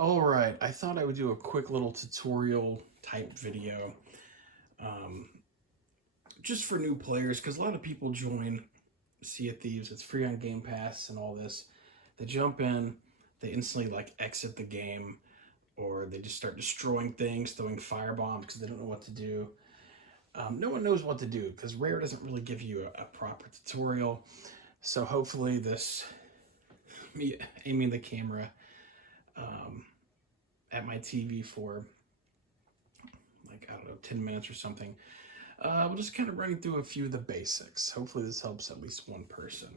All right, I thought I would do a quick little tutorial type video just for new players because a lot of people join Sea of Thieves. It's free on Game Pass and all this. They jump in, they instantly like exit the game, or they just start destroying things, throwing firebombs because they don't know what to do. No one knows what to do because Rare doesn't really give you a proper tutorial. So hopefully this, me aiming the camera at my TV for like, I don't know, 10 minutes or something. We'll just kind of running through a few of the basics. Hopefully this helps at least one person.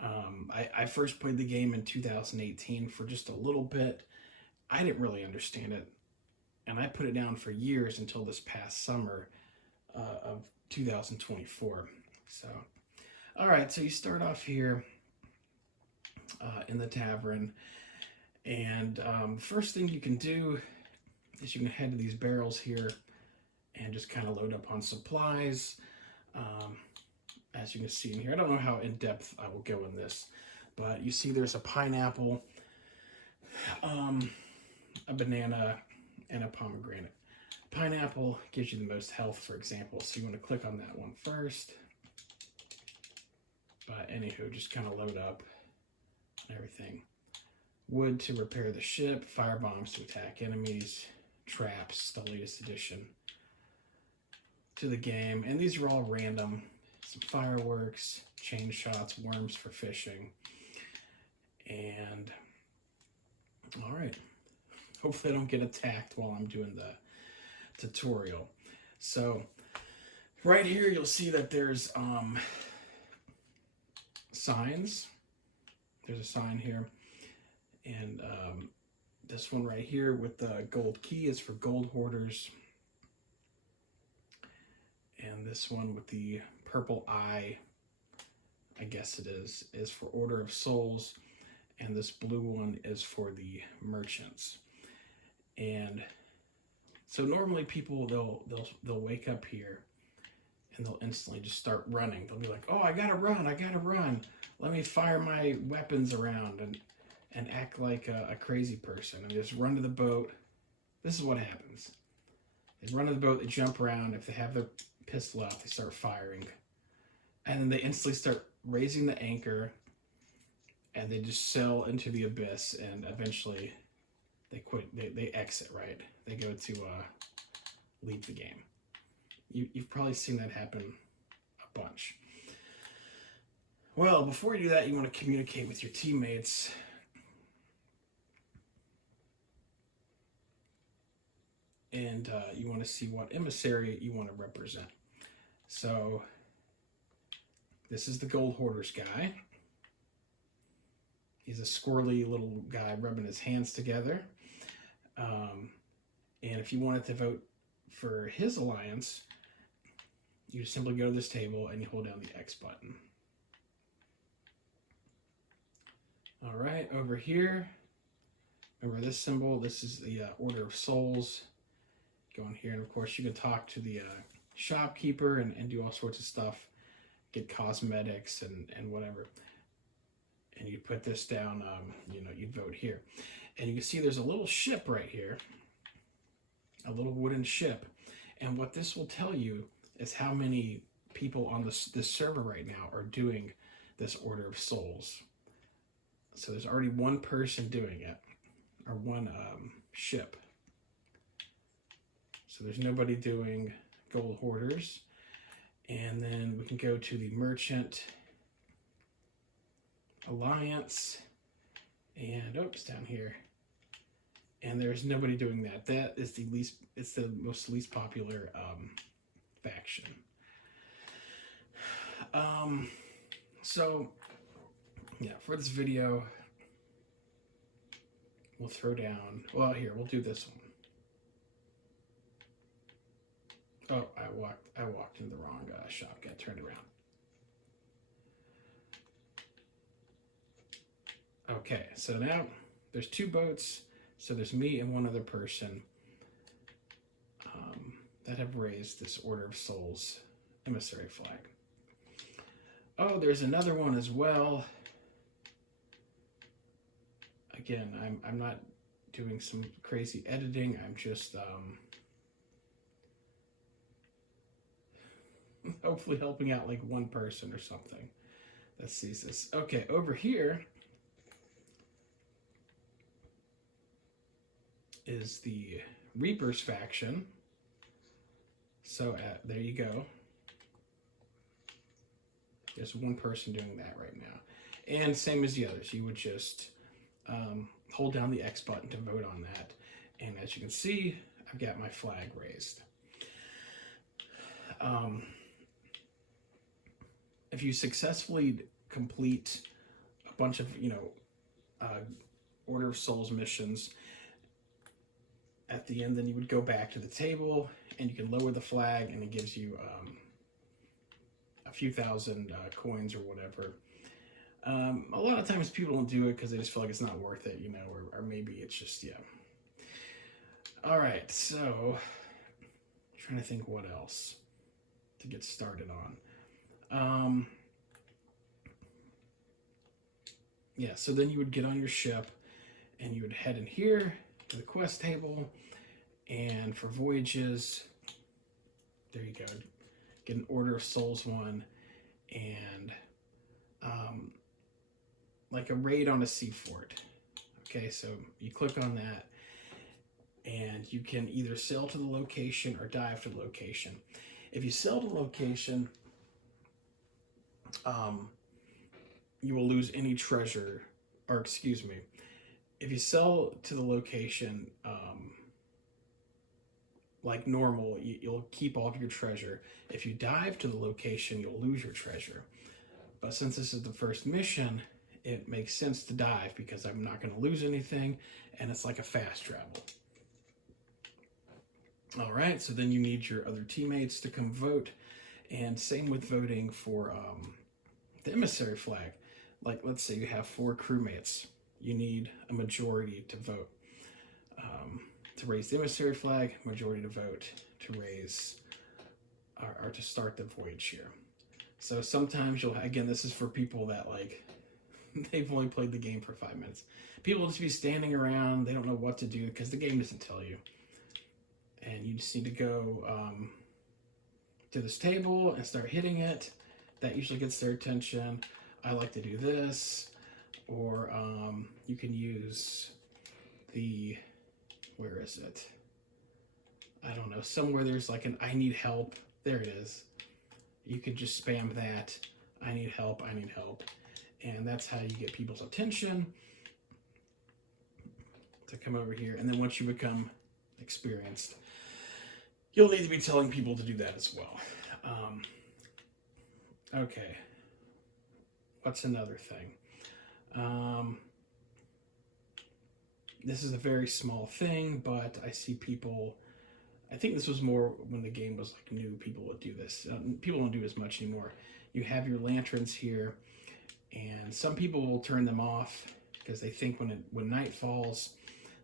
I first played the game in 2018 for just a little bit. I didn't really understand it, and I put it down for years until this past summer of 2024. So, all right, so you start off here in the tavern, and first thing you can do is you can head to these barrels here and just kind of load up on supplies. As you can see in here, I don't know how in depth I will go in this, but you see there's a pineapple, a banana, and a pomegranate. Pineapple gives you the most health, for example, so you want to click on that one first. But anywho, just kind of load up and everything. Wood to repair the ship, fire bombs to attack enemies, traps, the latest addition to the game, and these are all random. Some fireworks, chain shots, worms for fishing, and all right. Hopefully I don't get attacked while I'm doing the tutorial. So right here you'll see that there's signs. There's a sign here, and this one right here with the gold key is for gold hoarders, and this one with the purple eye, I guess it is for Order of Souls, and this blue one is for the merchants. And so normally people they'll wake up here and they'll instantly just start running. They'll be like, "Oh, I gotta run! Let me fire my weapons around and act like a crazy person and just run to the boat." This is what happens. They run to the boat, they jump around. If they have their pistol out, they start firing, and then they instantly start raising the anchor, and they just sail into the abyss, and eventually they quit. They exit, right? They go to leave the game. You've probably seen that happen a bunch. Well, before you do that, you want to communicate with your teammates. And you want to see what emissary you want to represent. So this is the gold hoarders guy. He's a squirrely little guy rubbing his hands together. And if you wanted to vote for his alliance, you simply go to this table and you hold down the X button. All right, over here, remember this symbol? This is the Order of Souls. Go in here, and of course you can talk to the shopkeeper and do all sorts of stuff, get cosmetics and whatever. And you put this down, you'd vote here. And you can see there's a little ship right here, a little wooden ship. And what this will tell you is how many people on this server right now are doing this Order of Souls. So there's already one person doing it, or one ship. So there's nobody doing gold hoarders. And then we can go to the merchant alliance, and oops, down here. And there's nobody doing that. That is it's the most least popular faction. So yeah, for this video, we'll throw down, well, here, we'll do this one. Oh, I walked into the wrong shop, got turned around. Okay, so now there's two boats. So there's me and one other person that have raised this Order of Souls emissary flag. Oh, there's another one as well. Again, I'm not doing some crazy editing. I'm just hopefully helping out like one person or something that sees this. Okay, over here is the Reapers faction. So there you go. There's one person doing that right now. And same as the others, you would just hold down the X button to vote on that. And as you can see, I've got my flag raised. If you successfully complete a bunch of, Order of Souls missions at the end, then you would go back to the table and you can lower the flag, and it gives you a few thousand coins or whatever. A lot of times people don't do it because they just feel like it's not worth it, or maybe it's just, yeah. All right, so trying to think what else to get started on. Yeah, so then you would get on your ship and you would head in here to the quest table, and for voyages, there you go, get an Order of Souls one, and like a raid on a sea fort. Okay, so you click on that, and you can either sail to the location or dive to the location. If you sail to the location, you will lose any treasure, or excuse me, if you sail to the location like normal, you'll keep all of your treasure. If you dive to the location, you'll lose your treasure. But since this is the first mission, it makes sense to dive because I'm not going to lose anything, and it's like a fast travel. All right, so then you need your other teammates to come vote, and same with voting for the Emissary flag. Like, let's say you have 4 crewmates. You need a majority to vote. To raise the Emissary flag, majority to vote to raise, or to start the voyage here. So sometimes you'll, again, this is for people that like, they've only played the game for 5 minutes. People will just be standing around, they don't know what to do because the game doesn't tell you. And you just need to go to this table and start hitting it. That usually gets their attention. I like to do this, or you can use the, where is it? I don't know, somewhere there's like an I need help. There it is. You could just spam that. I need help, I need help. And that's how you get people's attention to come over here. And then once you become experienced, you'll need to be telling people to do that as well. Okay. What's another thing? This is a very small thing, but I see people, I think this was more when the game was like new, people would do this. People don't do as much anymore. You have your lanterns here, and some people will turn them off because they think when night falls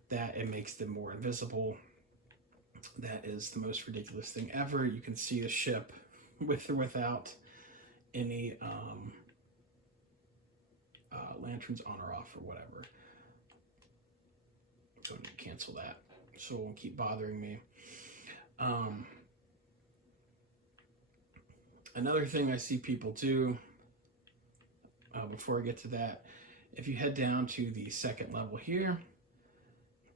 that it makes them more invisible. That is the most ridiculous thing ever. You can see the ship with or without any lanterns on or off or whatever. I'm going to cancel that so it won't keep bothering me. Another thing I see people do, before I get to that, if you head down to the second level here,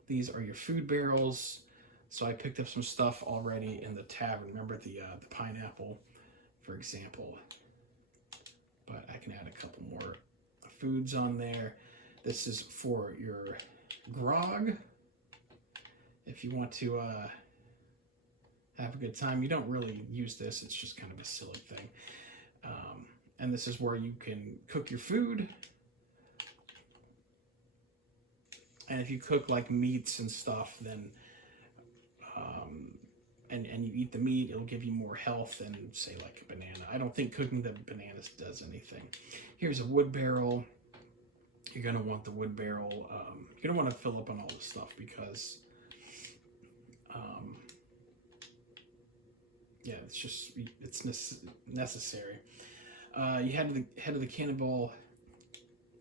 these are your food barrels. So I picked up some stuff already in the tavern. Remember the pineapple, for example. But I can add a couple more foods on there. This is for your grog. If you want to have a good time, you don't really use this. It's just kind of a silly thing. And this is where you can cook your food. And if you cook like meats and stuff, then and you eat the meat, it'll give you more health than, say, like a banana. I don't think cooking the bananas does anything. Here's a wood barrel. You're going to want the wood barrel. You're going to want to fill up on all this stuff because, yeah, it's necessary. You head to the cannonball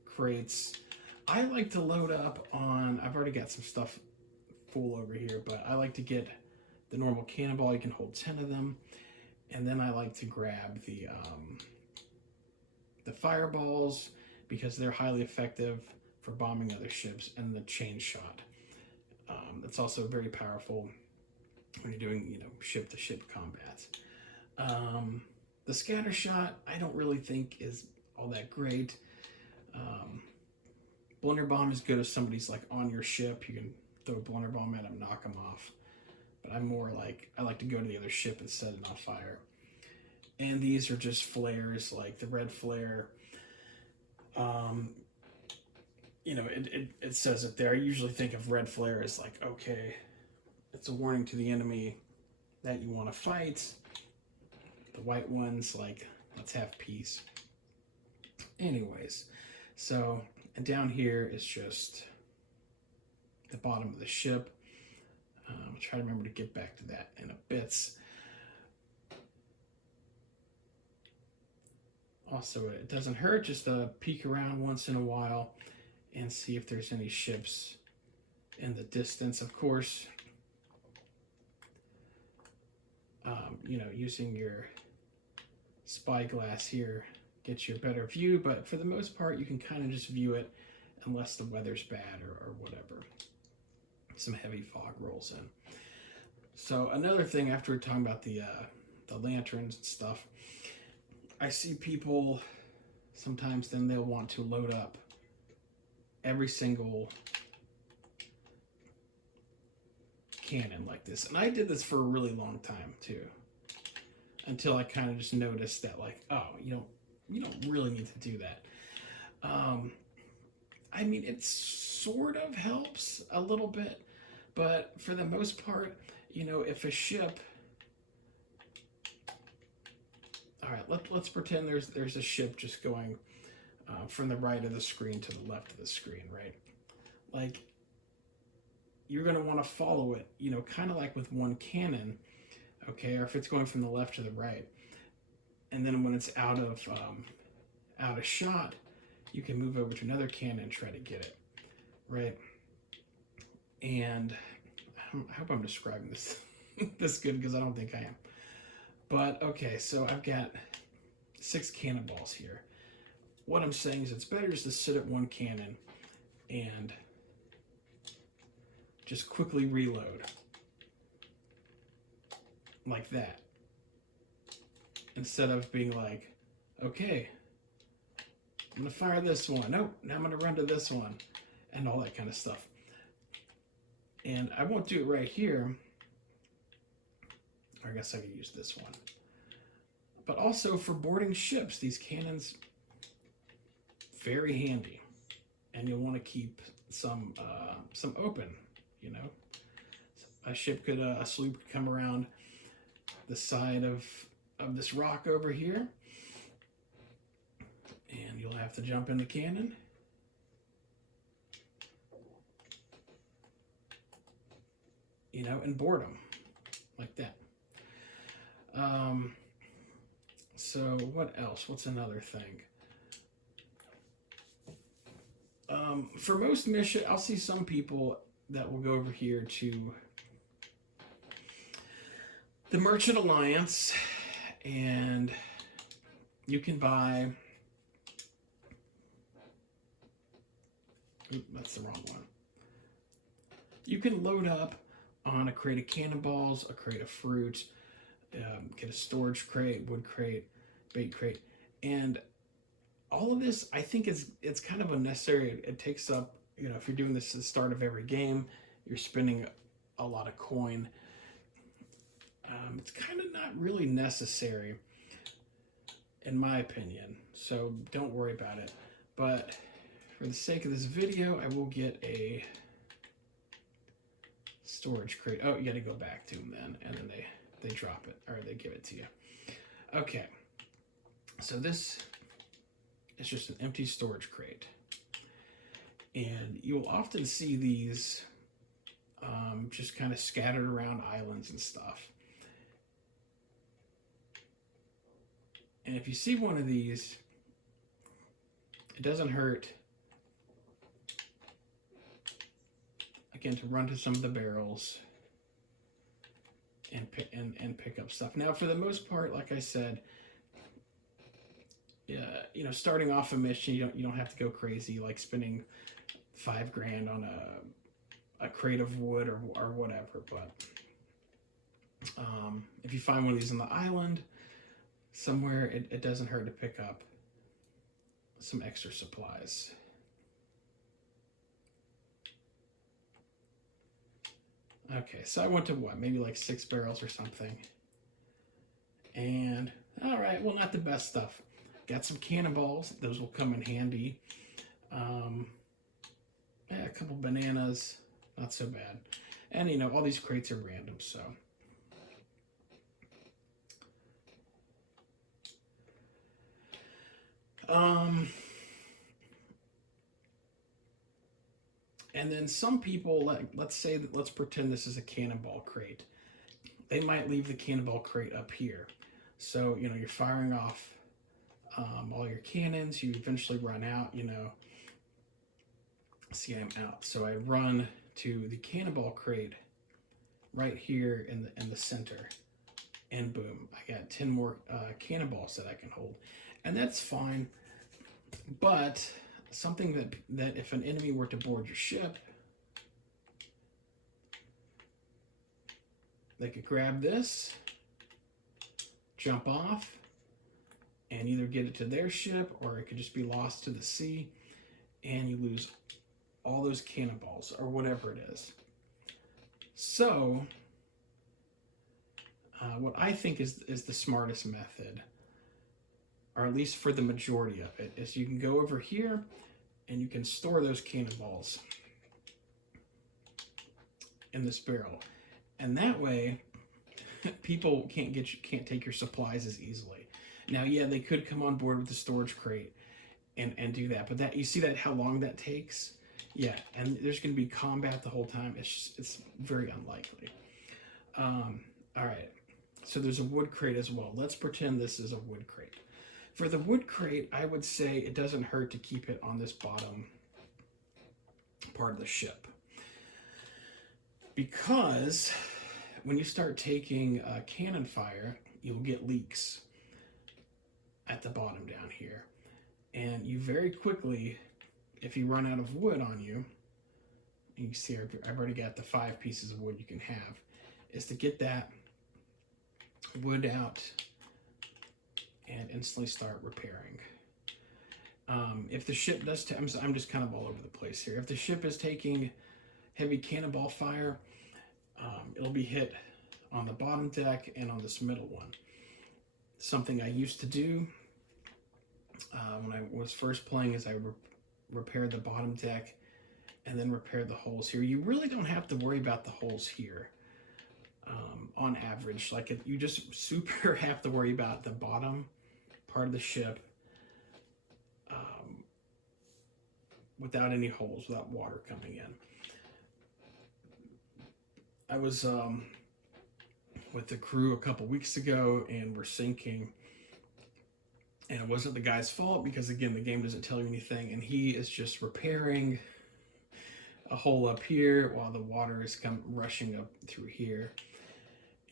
crates. I like to load up on, I've already got some stuff full over here, but I like to get the normal cannonball. You can hold 10 of them. And then I like to grab the fireballs because they're highly effective for bombing other ships, and the chain shot. That's also very powerful when you're doing, ship-to-ship combats. The scatter shot, I don't really think is all that great. Blunder bomb is good if somebody's like on your ship. You can throw a blunder bomb at them, knock them off. But I'm more like, I like to go to the other ship and set it on fire. And these are just flares, like the red flare. It says it there. I usually think of red flare as like, okay, it's a warning to the enemy that you want to fight. The white ones, like, let's have peace. Anyways, so, and down here is just the bottom of the ship. I'll try to remember to get back to that in a bit. Also, it doesn't hurt just to peek around once in a while and see if there's any ships in the distance. Of course, using your spyglass here gets you a better view, but for the most part, you can kind of just view it unless the weather's bad or whatever. Some heavy fog rolls in. So another thing, after we're talking about the lanterns and stuff, I see people sometimes then they'll want to load up every single cannon like this. And I did this for a really long time too, until I kind of just noticed that, like, oh, you don't really need to do that. I mean, it sort of helps a little bit, but for the most part, if a ship, all right, let's pretend there's a ship just going from the right of the screen to the left of the screen, right? Like, you're going to want to follow it, kind of like with one cannon, okay? Or if it's going from the left to the right. And then when it's out of shot, you can move over to another cannon and try to get it, right? And I hope I'm describing this this good, because I don't think I am. But, okay, so I've got 6 cannonballs here. What I'm saying is it's better just to sit at one cannon and just quickly reload. Like that. Instead of being like, okay, I'm going to fire this one. Nope, now I'm going to run to this one. And all that kind of stuff. And I won't do it right here. I guess I could use this one. But also for boarding ships, these cannons, very handy. And you'll want to keep some open, A ship a sloop could come around the side of this rock over here. And you'll have to jump in the cannon. And board them like that. So what else? What's another thing? For most missions, I'll see some people that will go over here to the Merchant Alliance, and you can buy. Oops, that's the wrong one. You can load up on a crate of cannonballs, a crate of fruit, get a storage crate, wood crate, bait crate, and all of this, I think it's kind of unnecessary. It takes up, if you're doing this at the start of every game, you're spending a lot of coin. It's kind of not really necessary, in my opinion, so don't worry about it. But for the sake of this video, I will get a storage crate. Oh, you got to go back to them then, and then they drop it, or they give it to you. Okay, so this is just an empty storage crate, and you will often see these just kind of scattered around islands and stuff. And if you see one of these, it doesn't hurt begin to run to some of the barrels and pick up stuff. Now, for the most part, like I said, you know, starting off a mission, you don't have to go crazy like spending $5,000 on a crate of wood or whatever. But if you find one of these on the island somewhere, it doesn't hurt to pick up some extra supplies. Okay, so I went to what, maybe like 6 barrels or something. And, all right, well, not the best stuff. Got some cannonballs. Those will come in handy. Yeah, a couple bananas. Not so bad. And, you know, all these crates are random, so. And then some people, let's pretend this is a cannonball crate. They might leave the cannonball crate up here. So, you know, you're firing off all your cannons. You eventually run out, you know. See, I'm out. So I run to the cannonball crate right here in the center. And boom, I got 10 more cannonballs that I can hold. And that's fine. But something that if an enemy were to board your ship, they could grab this, jump off, and either get it to their ship, or it could just be lost to the sea, and you lose all those cannonballs, or whatever it is. So, what I think is the smartest method, or at least for the majority of it, is you can go over here and you can store those cannonballs in this barrel. And that way, people can't take your supplies as easily. Now, yeah, they could come on board with the storage crate and do that, but that, you see that how long that takes? Yeah, and there's going to be combat the whole time. It's very unlikely. All right, so there's a wood crate as well. Let's pretend this is a wood crate. For the wood crate, I would say it doesn't hurt to keep it on this bottom part of the ship. Because when you start taking cannon fire, you'll get leaks at the bottom down here. And you very quickly, if you run out of wood on you, and you see I've already got the 5 pieces of wood you can have, is to get that wood out and instantly start repairing. If the ship does, I'm just kind of all over the place here. If the ship is taking heavy cannonball fire, it'll be hit on the bottom deck and on this middle one. Something I used to do when I was first playing is I repaired the bottom deck and then repaired the holes here. You really don't have to worry about the holes here. On average, like you just super have to worry about the bottom part of the ship without any holes, without water coming in. I was with the crew a couple weeks ago and we're sinking, and it wasn't the guy's fault because, again, the game doesn't tell you anything, and he is just repairing a hole up here while the water is rushing up through here.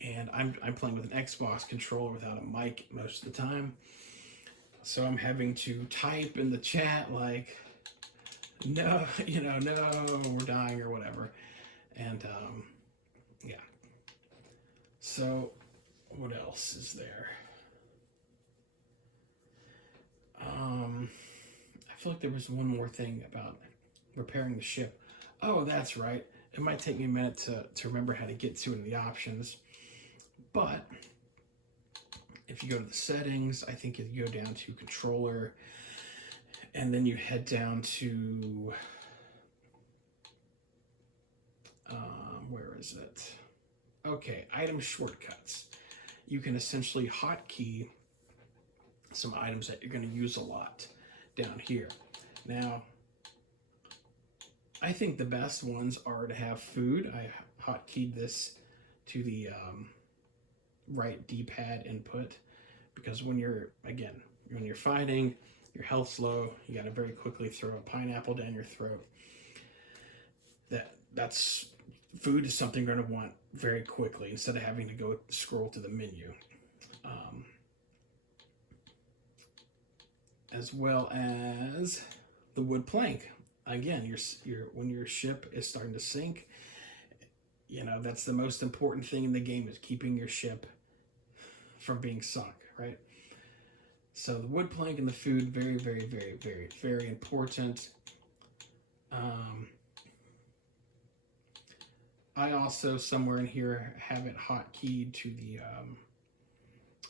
And I'm playing with an Xbox controller without a mic most of the time. So I'm having to type in the chat like, no, you know, no, we're dying or whatever. And yeah. So what else is there? I feel like there was one more thing about repairing the ship. Oh, that's right. It might take me a minute to remember how to get to it in the options. But if you go to the settings, I think you go down to controller, and then you head down to, where is it? Okay, item shortcuts. You can essentially hotkey some items that you're going to use a lot down here. Now, I think the best ones are to have food. I hotkeyed this to the right D-pad input, because when you're fighting, your health's low, you got to very quickly throw a pineapple down your throat. that's food is something you're going to want very quickly instead of having to go scroll to the menu. As well as the wood plank. Again, when your ship is starting to sink, you know, that's the most important thing in the game, is keeping your ship from being sunk, right? So the wood plank and the food, very, very, very, very, very important. I also, somewhere in here, have it hotkeyed to the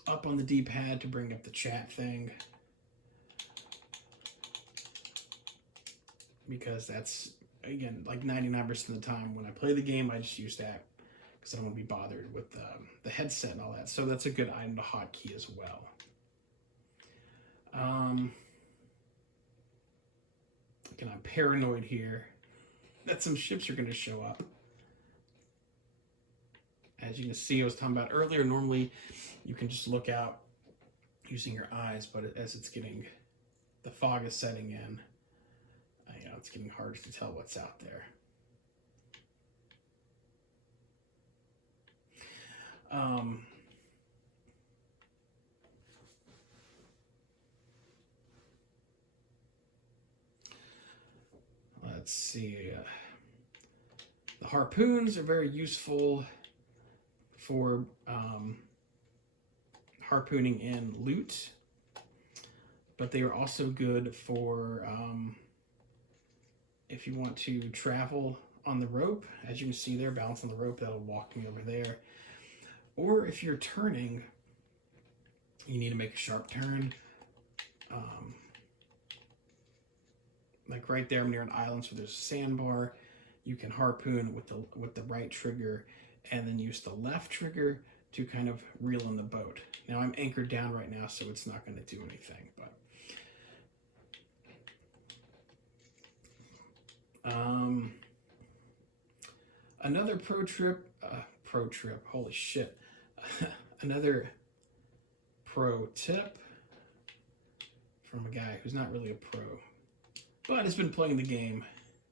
up on the D-pad to bring up the chat thing, because that's, again, like 99% of the time when I play the game, I just use that because I don't want to be bothered with the headset and all that. So that's a good item to hotkey as well. Again, I'm paranoid here that some ships are going to show up. As you can see, I was talking about earlier, normally you can just look out using your eyes, but as it's getting, the fog is setting in, you know, it's getting harder to tell what's out there. Let's see. The harpoons are very useful for harpooning in loot, but they are also good for if you want to travel on the rope. As you can see there, balance on the rope, that'll walk me over there. Or if you're turning, you need to make a sharp turn. Like right there near an island, so there's a sandbar, you can harpoon with the right trigger and then use the left trigger to kind of reel in the boat. Now I'm anchored down right now, so it's not going to do anything, but another pro trip, holy shit. Another pro tip from a guy who's not really a pro, but has been playing the game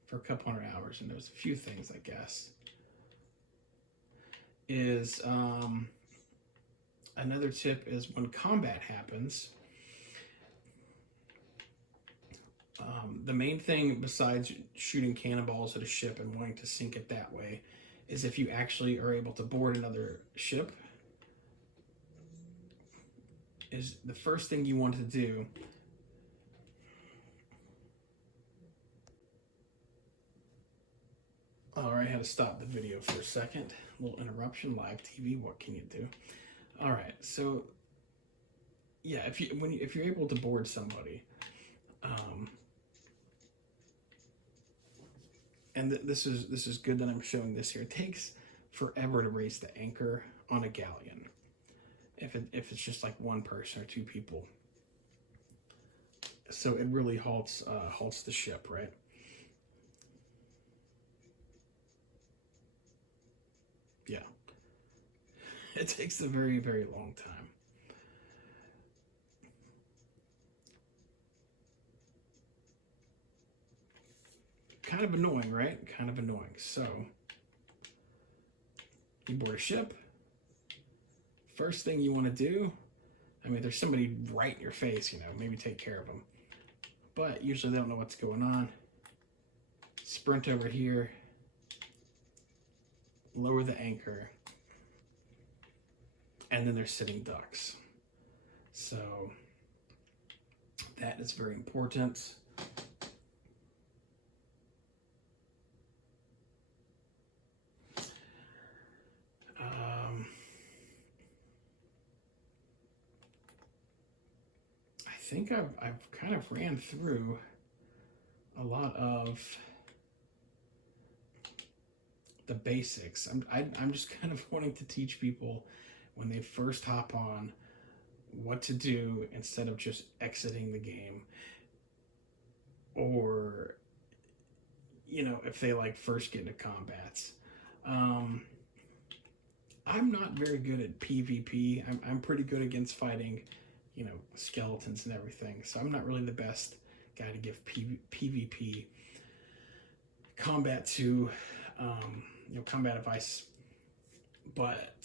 for a couple hundred hours, and there's a few things, I guess, is another tip is when combat happens, the main thing besides shooting cannonballs at a ship and wanting to sink it that way is if you actually are able to board another ship, is the first thing you want to do All right, I had to stop the video for a second. A little interruption, live TV, what can you do? All right, so yeah, if you're able to board somebody, and this is good that I'm showing this here. It takes forever to raise the anchor on a galleon if it's just like one person or two people. So it really halts the ship, right? Yeah, it takes a very, very long time. Kind of annoying, right? Kind of annoying. So you board a ship. First thing you want to do, I mean, there's somebody right in your face, you know, maybe take care of them. But usually they don't know what's going on. Sprint over here, lower the anchor, and then they're sitting ducks. So that is very important. I think I've kind of ran through a lot of the basics. I'm just kind of wanting to teach people when they first hop on what to do instead of just exiting the game, or you know, if they like first get into combats. I'm not very good at PvP. I'm pretty good against fighting, you know, skeletons and everything. So I'm not really the best guy to give PvP combat to. combat advice. But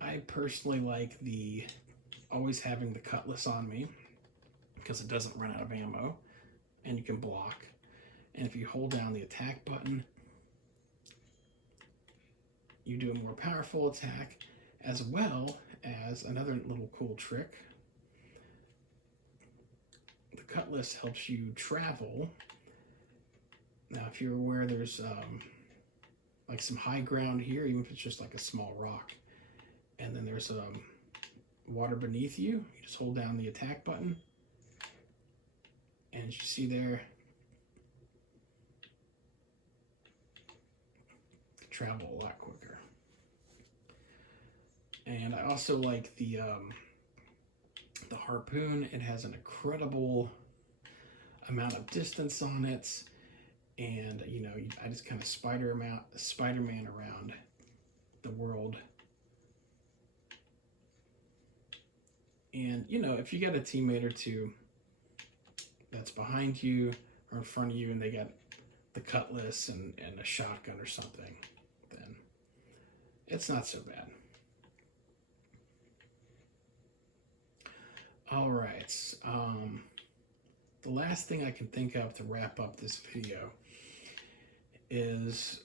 I personally like always having the Cutlass on me because it doesn't run out of ammo and you can block. And if you hold down the attack button, you do a more powerful attack, as well as another little cool trick. The Cutlass helps you travel. Now, if you're aware, there's like some high ground here, even if it's just like a small rock. And then there's water beneath you. You just hold down the attack button. And as you see there, you can travel a lot quicker. And I also like the Harpoon. It has an incredible amount of distance on it. And, I just kind of Spider-Man around the world. And, if you got a teammate or two that's behind you or in front of you and they got the Cutlass and a shotgun or something, then it's not so bad. All right. The last thing I can think of to wrap up this video is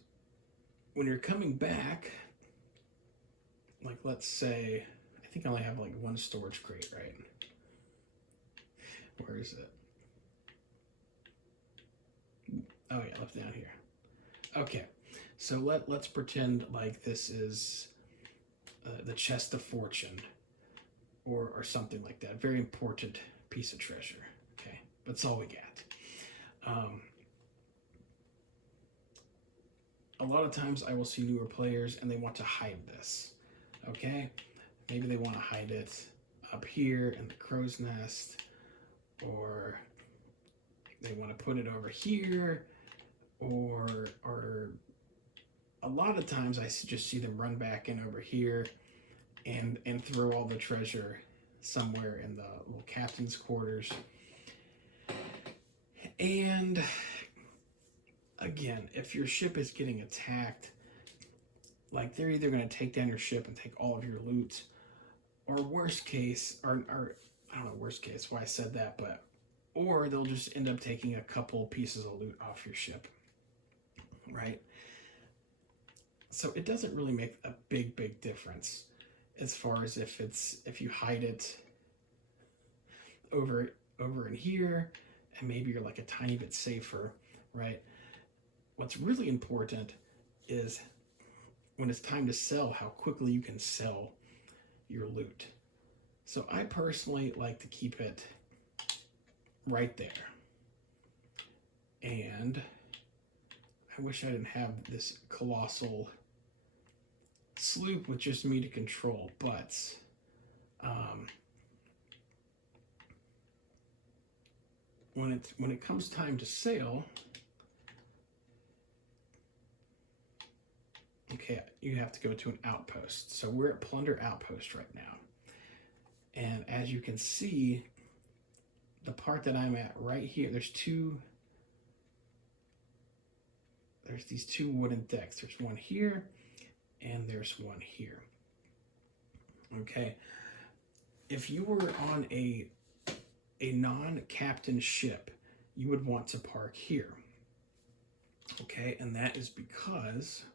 when you're coming back, like let's say, I think I only have like one storage crate, right? Where is it? Oh yeah, left down here. Okay, so let's pretend like this is the chest of fortune or something like that. Very important piece of treasure. Okay, that's all we got. A lot of times I will see newer players and they want to hide this. Okay, maybe they want to hide it up here in the crow's nest, or they want to put it over here, or a lot of times I just see them run back in over here and throw all the treasure somewhere in the little captain's quarters. And again, if your ship is getting attacked, like they're either going to take down your ship and take all of your loot, or worst case, or I don't know, worst case, why I said that, but, or they'll just end up taking a couple pieces of loot off your ship, right? So it doesn't really make a big difference as far as if you hide it over in here, and maybe you're like a tiny bit safer, right? What's really important is when it's time to sell, how quickly you can sell your loot. So I personally like to keep it right there. And I wish I didn't have this colossal sloop with just me to control, but when it comes time to sail, okay, you have to go to an outpost. So we're at Plunder Outpost right now. And as you can see, the part that I'm at right here, there's these two wooden decks. There's one here and there's one here. Okay. If you were on a non-captain ship, you would want to park here. Okay, and that is because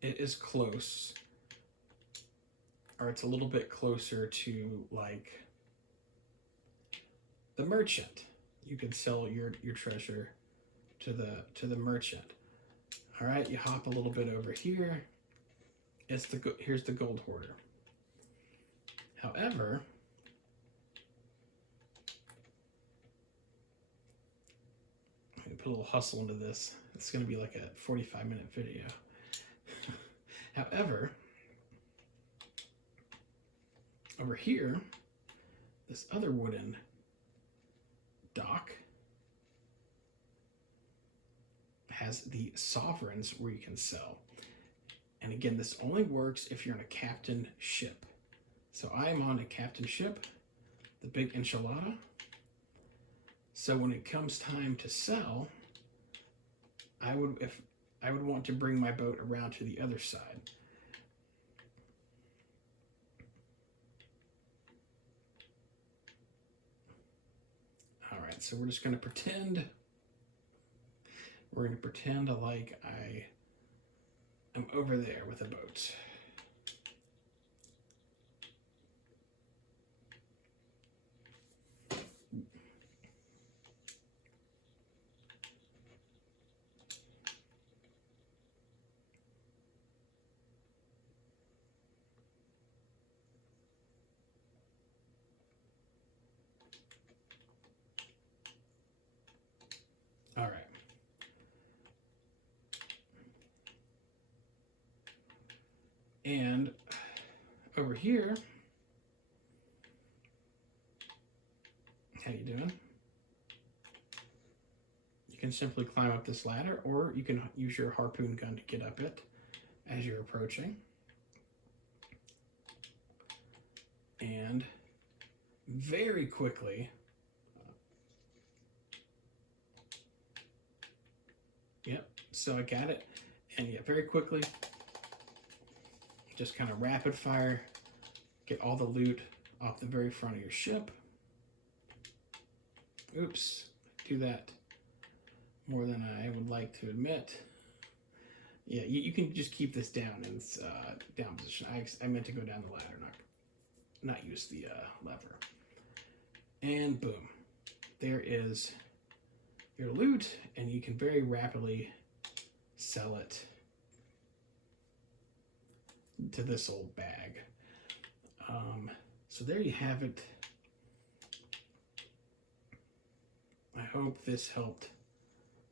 it is close, or it's a little bit closer to like the merchant. You can sell your treasure to the merchant. All right, you hop a little bit over here. Here's the gold hoarder. However, let me put a little hustle into this. It's going to be like a 45-minute video. However, over here, this other wooden dock has the sovereigns where you can sell. And again, this only works if you're on a captain ship. So I am on a captain ship. the big enchilada. So when it comes time to sell, I would want to bring my boat around to the other side. All right, so we're just going to pretend. We're going to pretend like I am over there with a boat. All right. And over here, how you doing? You can simply climb up this ladder, or you can use your harpoon gun to get up it as you're approaching. And very quickly, yep, so I got it. And yeah, very quickly, just kind of rapid fire, get all the loot off the very front of your ship. Oops, do that more than I would like to admit. Yeah, you can just keep this down in its down position. I meant to go down the ladder, not use the lever. And boom, there is your loot, and you can very rapidly sell it to this old bag. So there you have it. I hope this helped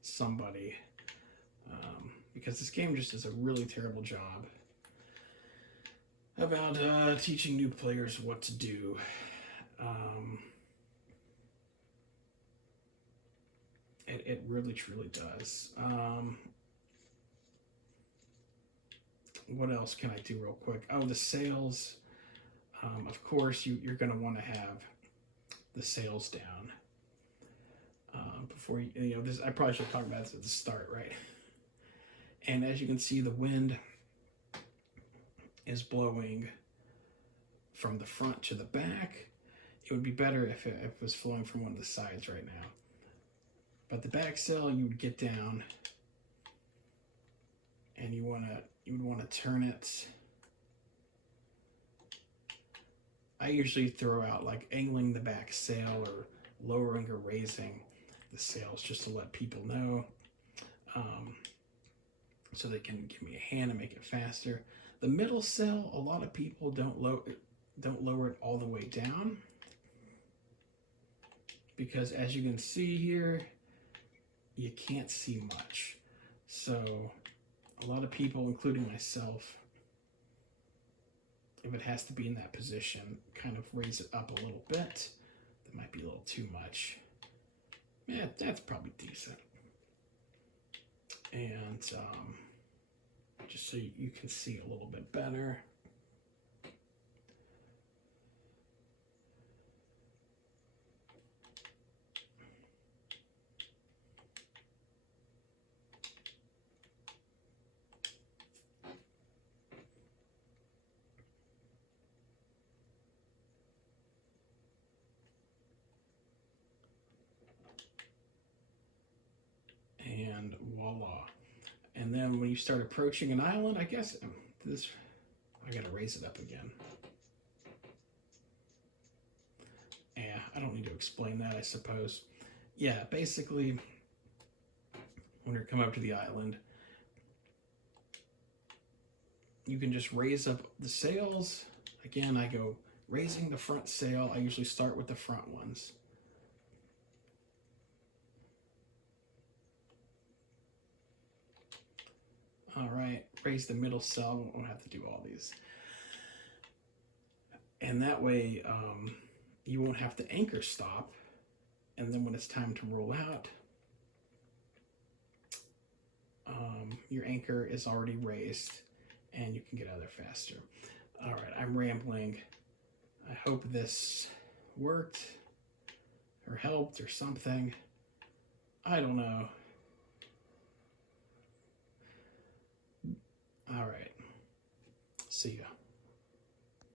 somebody, because this game just does a really terrible job about teaching new players what to do. It really truly does. What else can I do real quick? Oh, the sails. Of course, you're going to want to have the sails down before you know this. I probably should talk about this at the start, right? And as you can see, the wind is blowing from the front to the back. It would be better if it was flowing from one of the sides right now. But the back sail, you would get down, and you would want to turn it. I usually throw out like angling the back sail or lowering or raising the sails just to let people know, so they can give me a hand and make it faster. The middle sail, a lot of people don't lower it all the way down, because as you can see here, you can't see much. So a lot of people, including myself, if it has to be in that position, kind of raise it up a little bit. That might be a little too much. Yeah, that's probably decent. And just so you can see a little bit better. And voila. And then when you start approaching an island, I guess I gotta raise it up again. Yeah, I don't need to explain that, I suppose. Yeah, basically, when you're coming up to the island, you can just raise up the sails. Again, I go raising the front sail. I usually start with the front ones. All right, raise the middle sail. I won't have to do all these. And that way, you won't have to anchor stop. And then when it's time to roll out, your anchor is already raised and you can get out of there faster. All right, I'm rambling. I hope this worked or helped or something. I don't know. All right. See ya.